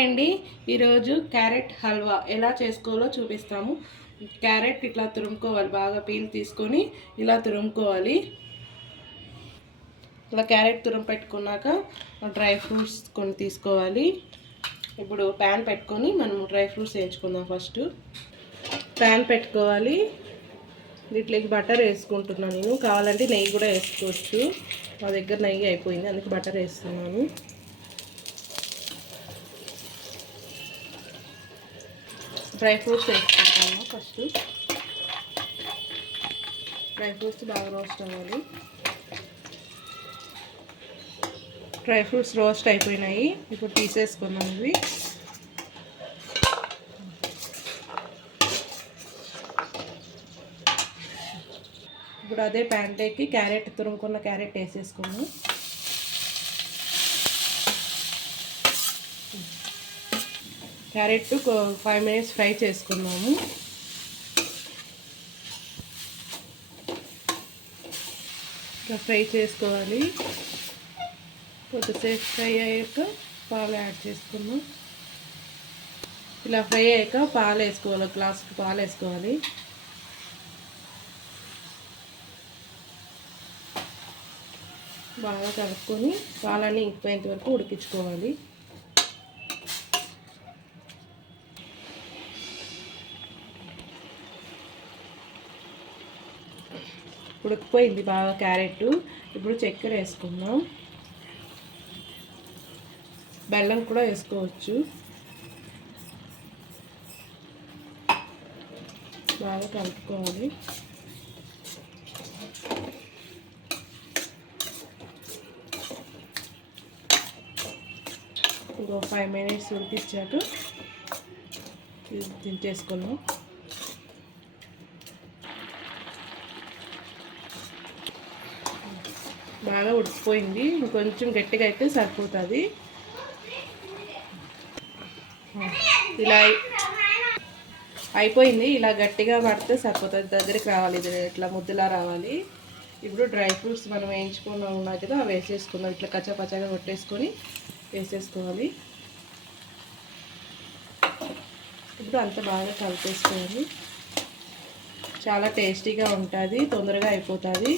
అండి ఈరోజు క్యారెట్ హల్వా ఎలా చేసుకోవాలో చూపిస్తాము. క్యారెట్ ఇట్లా తురుముకోవాలి, బాగా పీల్ తీసుకొని ఇలా తురుముకోవాలి. ఇలా క్యారెట్ తురుము పెట్టుకున్నాక డ్రై ఫ్రూట్స్ కొన్ని తీసుకోవాలి. ఇప్పుడు ప్యాన్ పెట్టుకొని మనం డ్రై ఫ్రూట్స్ వేయించుకుందాం. ఫస్ట్ ప్యాన్ పెట్టుకోవాలి. వీటికి బటర్ వేసుకుంటున్నాను నేను. కావాలంటే నెయ్యి కూడా వేసుకోవచ్చు. మా దగ్గర నెయ్యి అయిపోయింది, అందుకే బటర్ వేస్తున్నాను. డ్రై ఫ్రూట్స్ వేసుకుంటాము. ఫస్ట్ డ్రై ఫ్రూట్స్ బాగా రోస్ట్ అవ్వాలి. డ్రై ఫ్రూట్స్ రోస్ట్ అయిపోయినాయి, ఇప్పుడు తీసేసుకున్నాం ఇవి. ఇప్పుడు అదే ప్యాన్లోకి క్యారెట్ తురుముకున్న క్యారెట్ వేసేసుకున్నాం. క్యారెట్ 5 మినిట్స్ ఫ్రై చేసుకున్నాము. ఇట్లా ఫ్రై చేసుకోవాలి. కొద్దిసేపు ఫ్రై అయ్యాక పాలు యాడ్ చేసుకున్నాం. ఇలా ఫ్రై అయ్యాక పాలు వేసుకోవాలి, గ్లాసుకి పాలు వేసుకోవాలి. బాగా కలుపుకొని పాలన్నీ ఇంకిపోయేంత వరకు ఉడికించుకోవాలి. ఉడికిపోయింది బాగా క్యారెట్. ఇప్పుడు చక్కెర వేసుకుందాం. బెల్లం కూడా వేసుకోవచ్చు. బాగా కలుపుకోవాలి. ఇంకో 5 మినిట్స్ ఉడికించాక దించేసుకున్నాం. బాగా ఉడికిపోయింది. ఇంకొంచెం గట్టిగా అయితే సరిపోతుంది. ఇలా అయిపోయింది. ఇలా గట్టిగా పడితే సరిపోతుంది, దగ్గరికి రావాలి, ఇది ఇట్లా ముద్దలా రావాలి. ఇప్పుడు డ్రై ఫ్రూట్స్ మనం వేయించుకుని ఉన్నాయి కదా, అవి వేసేసుకుందాం. ఇట్లా కచ్చపచ్చగా కొట్టేసుకొని వేసేసుకోవాలి. ఇప్పుడు అంత బాగా కలిపేసుకోవాలి. చాలా టేస్టీగా ఉంటుంది, తొందరగా అయిపోతుంది.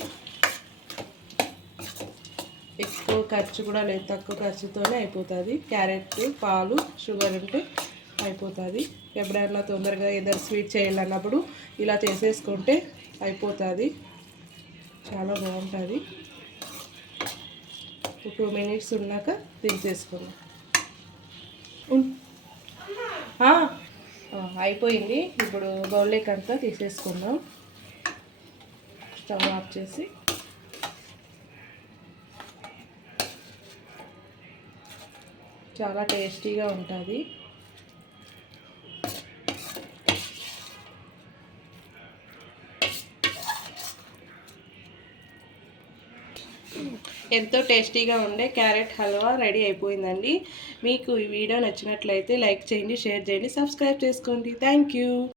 ఎక్కువ ఖర్చు కూడా లేదు, తక్కువ ఖర్చుతోనే అయిపోతుంది. క్యారెట్, పాలు, షుగర్ ఉంటే అయిపోతుంది. ఎప్పుడైనా తొందరగా ఏదైనా స్వీట్ చేయాలన్నప్పుడు ఇలా చేసేసుకుంటే అయిపోతుంది. చాలా బాగుంటుంది. 2 మినిట్స్ ఉన్నాక దించేసుకుందాం. అయిపోయింది. ఇప్పుడు బౌల్లోకి అంతా తీసేసుకుందాం. స్టవ్ ఆఫ్ చేసి చాలా టేస్టీగా ఉంటుంది. ఎంతో టేస్టీగా ఉండే క్యారెట్ హల్వా రెడీ అయిపోయిందండి. మీకు ఈ వీడియో నచ్చినట్లయితే లైక్ చేయండి, షేర్ చేయండి, సబ్స్క్రైబ్ చేసుకోండి. Thank you.